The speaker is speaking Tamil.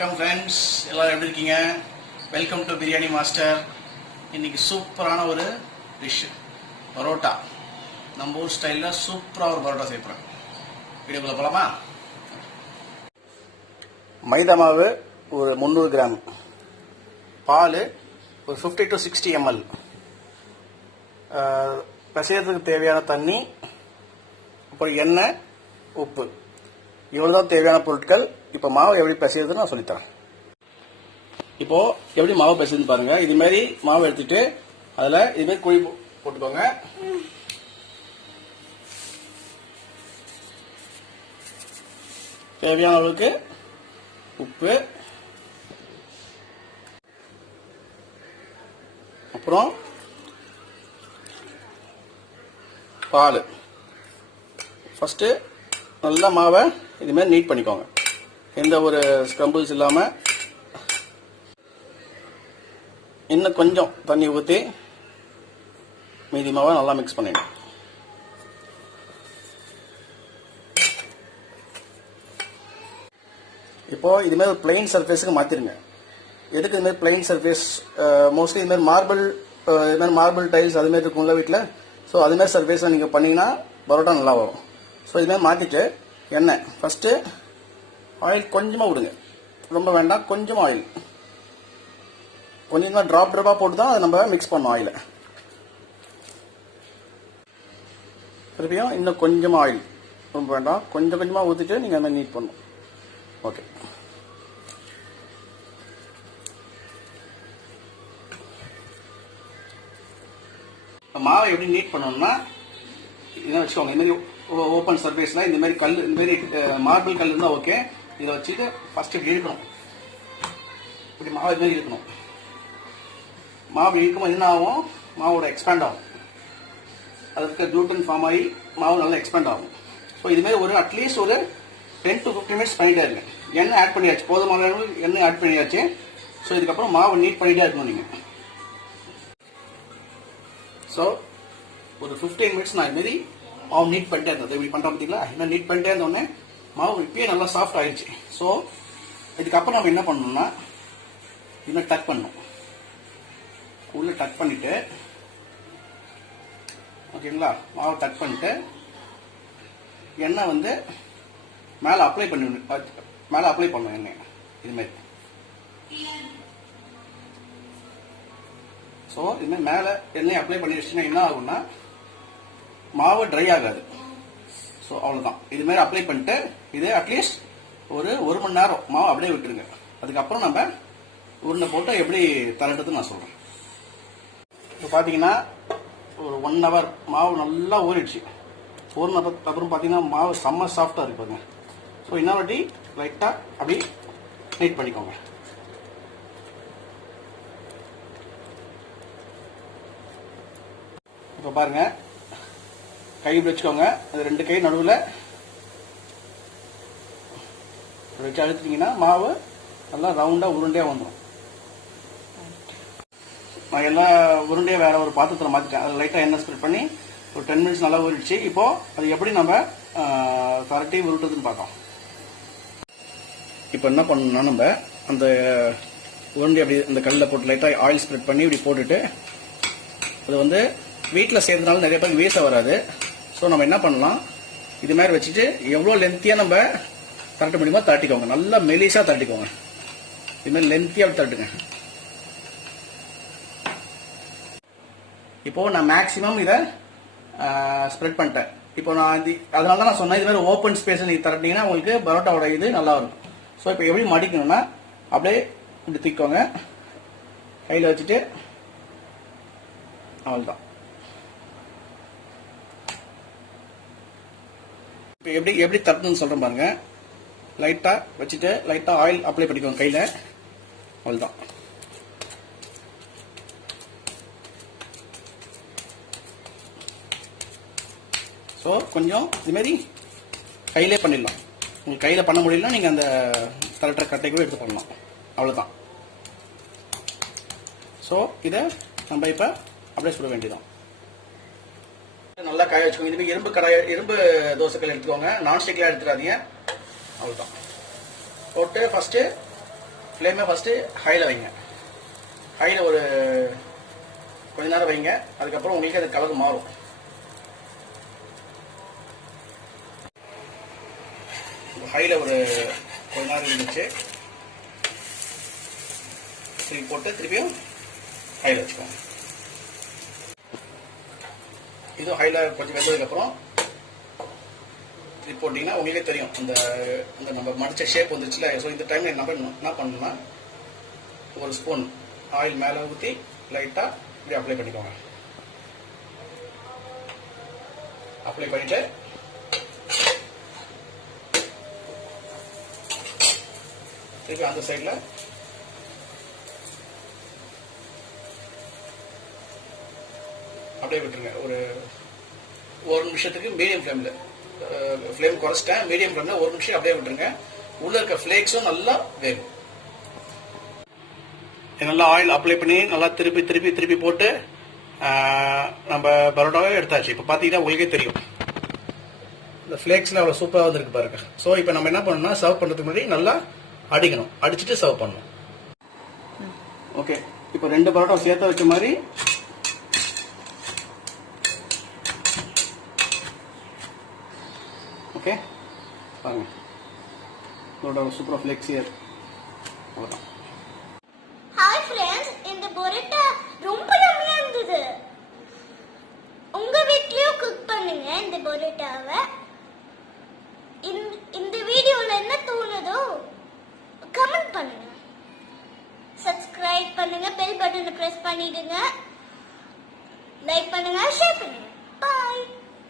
வணக்கம் ஃப்ரெண்ட்ஸ், எல்லாரும் எப்படி இருக்கீங்க? Welcome to biryani master. இன்னைக்கு சூப்பரான ஒரு டிஷ் பரோட்டா. நம்ம ஊர் ஸ்டைலில் சூப்பராக ஒரு பரோட்டா செய்யப்படுறேன். வீடியோக்குள்ள போகலாமா? மைதா மாவு ஒரு 300 கிராம், பால் ஒரு 50 to 60 ml, பிசையறதுக்கு தேவையான தண்ணி, அப்புறம் எண்ணெய், உப்பு, இவ்வளவுதான் தேவையான பொருட்கள். இப்போ மாவு எப்படி பிசைறதுன்னு நான் சொல்லித்தரேன். இப்போ எப்படி மாவு பிசைதுன்னு பாருங்க. இது மாதிரி மாவு எடுத்துட்டு அதுல இது மாதிரி குழி போட்டுக்கோங்க. தேவையான அளவுக்கு உப்பு, அப்புறம் பால். ஃபர்ஸ்ட் நல்லா மாவை இது மாதிரி நீட் பண்ணிக்கோங்க, எந்த ஒரு ஸ்க்ரம்பிள்ஸ் இல்லாம. இன்னும் கொஞ்சம் தண்ணி ஊற்றி மீதி மாவை நல்லா மிக்ஸ் பண்ணிடுங்க. இப்போ இது மாதிரி ஒரு பிளெயின் சர்ஃபேஸுக்கு மாத்திருங்க. எதுக்கு இது மாதிரி பிளெயின் சர்ஃபேஸ்? மோஸ்ட்லி இது மாதிரி மார்பிள் டைல்ஸ் அது மாதிரி இருக்கும்ல வீட்டில். ஸோ அது மாதிரி சர்ஃபேஸில் நீங்கள் பண்ணீங்கன்னா பரோட்டா நல்லா வரும். ஸோ இது மாதிரி மாற்றிட்டு எண்ணெய் ஃபஸ்ட்டு, ஆயில் கொஞ்சமாக விடுங்க, ரொம்ப வேண்டாம், கொஞ்சமாக ஆயில், கொஞ்சமாக ட்ராப்பாக போட்டு தான் அதை நம்ம மிக்ஸ் பண்ணோம் ஆயிலை. திருப்பியும் இன்னும் கொஞ்சமாக ஆயில், ரொம்ப வேண்டாம், கொஞ்சம் கொஞ்சமாக ஊற்றிட்டு நீங்கள் அந்த நீட் பண்ணணும். ஓகே, மாவை எப்படி நீட் பண்ணணும்னா இதை வச்சுக்கோங்க. இந்த மாதிரி ஓப்பன் சர்ஃபேஸ்ல இந்த மாதிரி கல், இந்த மாதிரி மார்பிள் கல் இருந்தால் ஓகே. இதை வச்சுட்டு ஃபர்ஸ்ட் இழுக்கணும். இப்படி மாவு இது மாதிரி இழுக்கணும். மாவு இழுக்கும்போது என்ன ஆகும்? மாவோட எக்ஸ்பேண்ட் ஆகும். அதுக்கு குளூட்டன் ஃபார்ம் ஆகி மாவு நல்லா எக்ஸ்பேண்ட் ஆகும். ஸோ இது மாதிரி ஒரு அட்லீஸ்ட் ஒரு 10 to 15 minutes பண்ணிட்டே இருங்க. எண்ணெய் ஆட் பண்ணியாச்சு, போதுமான அளவு எண்ணெய் ஆட் பண்ணியாச்சு. ஸோ இதுக்கப்புறம் மாவு நீட் பண்ணிட்டே இருக்கணும் நீங்க. ஸோ ஒரு 15 minutes நான் இது மாதிரி மாவு நீட் பண்ணிட்டே இருந்தது. இப்படி பண்றோம் பார்த்தீங்களா? இன்னும் நீட் பண்ணிட்டே இருந்தோடனே மாவு இப்பயே நல்லா சாஃப்ட் ஆயிடுச்சு. ஸோ இதுக்கப்புறம் நம்ம என்ன பண்ணணும்னா இன்னும் டக் பண்ணணும். உள்ள டக் பண்ணிட்டு, ஓகேங்களா, மாவு டக் பண்ணிட்டு எண்ணெய் வந்து மேலே அப்ளை பண்ணணும் எண்ணெய் இது மாதிரி. ஸோ இதுமாதிரி மேலே எண்ணெய் அப்ளை பண்ணி வச்சுன்னா என்ன ஆகும்னா மாவு ட்ரை ஆகாது. ஸோ அவ்வளோதான். இது மாதிரி அப்ளை பண்ணிட்டு இது அட்லீஸ்ட் ஒரு 1 மணி நேரம் மாவு அப்படியே விட்டுருங்க. அதுக்கப்புறம் நம்ம உருண்டை போட்டு எப்படி தரட்டுன்னு நான் சொல்கிறேன். இப்போ பார்த்தீங்கன்னா ஒரு 1 hour மாவு நல்லா ஊறிடுச்சு. அப்புறம் பார்த்தீங்கன்னா மாவு செம்ம சாஃப்டாக இருக்கு பாருங்க. ஸோ இன்னொரு வாட்டி லைட்டாக அப்படி நீட் பண்ணிக்கோங்க. இப்போ பாருங்க, கை வச்சுக்கோங்க. அது 2 கை நடுவில் வச்சு அழுத்திட்டீங்கன்னா மாவு நல்லா ரவுண்டாக உருண்டையாக வந்துடும். நான் எல்லா உருண்டையாக வேற ஒரு பாத்திரத்தில் மாற்றிட்டேன். அது லைட்டாக எண்ணெய் ஸ்ப்ரெட் பண்ணி ஒரு 10 minutes நல்லா ஊறிடுச்சு. இப்போ அது எப்படி நம்ம கரெக்டாக உருட்டுறதுன்னு பார்த்தோம். இப்போ என்ன பண்ணணும்னா நம்ம அந்த உருண்டை அப்படி அந்த கல்லில் போட்டு லைட்டாக ஆயில் ஸ்ப்ரெட் பண்ணி இப்படி போட்டுட்டு, அது வந்து வீட்டில் செய்யறதுனால நிறைய பேருக்கு வேஸ்ட் வராது. ஸோ நம்ம என்ன பண்ணலாம், இது மாதிரி வச்சுட்டு எவ்வளோ லென்த்தியாக நம்ம தரட்ட முடியுமோ தரட்டிக்கோங்க. நல்லா மெலிசாக தரட்டிக்கோங்க. இது மாதிரி லென்த்தியாக தரட்டுங்க. இப்போ நான் மேக்ஸிமம் இதை ஸ்ப்ரெட் பண்ணிட்டேன். இப்போ நான் அதனால தான் நான் சொன்னேன், இது மாதிரி ஓப்பன் ஸ்பேஸில் நீங்கள் தரட்டிங்கன்னா உங்களுக்கு பரோட்டாவோட இது நல்லா இருக்கும். ஸோ இப்போ எப்படி மடிக்கணும்னா அப்படியே இப்படி தூக்கிக்கோங்க, கையில் வச்சுட்டு அவ்வளோதான். இப்போ எப்படி தரணும்னு சொல்கிறேன் பாருங்க. லைட்டாக வச்சுட்டு லைட்டாக ஆயில் அப்ளை பண்ணிக்கோங்க கையில், அவ்வளோதான். ஸோ கொஞ்சம் இதுமாரி கையிலே பண்ணிடலாம். உங்களுக்கு கையில் பண்ண முடியலன்னா நீங்கள் அந்த தரட்டுற கட்டை கூட எடுத்து பண்ணலாம். அவ்வளோதான். ஸோ இதை நம்ம இப்போ அப்படியே சுட வேண்டியதான். நல்லா காய வச்சுக்கோங்க. இதுமாதிரி இரும்பு தோசைக்கல் எடுத்துக்கோங்க, நான்ஸ்டிக்லாம் எடுத்துக்காதீங்க. அவ்வளோதான். போட்டு ஃபர்ஸ்ட் ஃப்ளேமை ஃபஸ்ட்டு ஹையில் வைங்க. ஹையில் ஒரு கொஞ்ச நேரம் வைங்க. அதுக்கப்புறம் உங்களுக்கு அது கலர் மாறும். ஹையில் ஒரு கொஞ்ச நேரம் இருந்துச்சு. திருப்பி போட்டு திருப்பியும் ஹையில் வச்சுக்கோங்க. இதுவும் ஹையில் கொஞ்சம் வெந்ததுக்கப்புறம் திருப்பி போட்டிங்கன்னா உங்களுக்கே தெரியும் அந்த அந்த நம்ம மடித்த ஷேப் வந்துச்சுல. ஸோ இந்த டைமில் நம்ம என்ன பண்ணணும்னா ஒரு ஸ்பூன் ஆயில் மேலே ஊற்றி லைட்டாக இப்படி அப்ளை பண்ணிக்கோங்க. அப்ளை பண்ணிவிட்டு திருப்பி அந்த சைடில் அப்படியே விட்டுருங்க. ஒரு நிமிஷத்துக்கு மீடியம் ஃப்ளேமில், ஃப்ளேம் குறைச்சிட்டேன், மீடியம் ஃப்ளேமில் ஒரு நிமிஷம் அப்படியே விட்டுருங்க. உள்ளே இருக்க ஃப்ளேக்ஸும் நல்லா வேகும். நல்லா ஆயில் அப்ளை பண்ணி நல்லா திருப்பி திருப்பி திருப்பி போட்டு நம்ம பரோட்டாவே எடுத்தாச்சு. இப்போ பார்த்தீங்கன்னா உங்களுக்கே தெரியும் இந்த ஃப்ளேக்ஸில் அவ்வளோ சூப்பராக வந்துருக்கு பாருங்க. ஸோ இப்போ நம்ம என்ன பண்ணணும்னா சர்வ் பண்ணுறதுக்கு முன்னாடி நல்லா அடிக்கணும், அடிச்சுட்டு சர்வ் பண்ணணும். ஓகே, இப்போ 2 பரோட்டா சேர்த்து வச்ச மாதிரி ஓகே பாருங்க, இதோட சூப்பராக ஃப்ளெக்ஸியர். அவ்வளோதான். ஹாய் ஃப்ரெண்ட்ஸ், இந்த பரோட்டா ரொம்ப யம்மியா இருந்தது. உங்க வீட்லயும் குக் பண்ணுங்க இந்த பரோட்டாவை. இந்த வீடியோல என்ன தோணுதோ கமெண்ட் பண்ணுங்க, சப்ஸ்கிரைப் பண்ணுங்க, பெல் பட்டனை பிரஸ் பண்ணிடுங்க, லைக் பண்ணுங்க, ஷேர் பண்ணுங்க.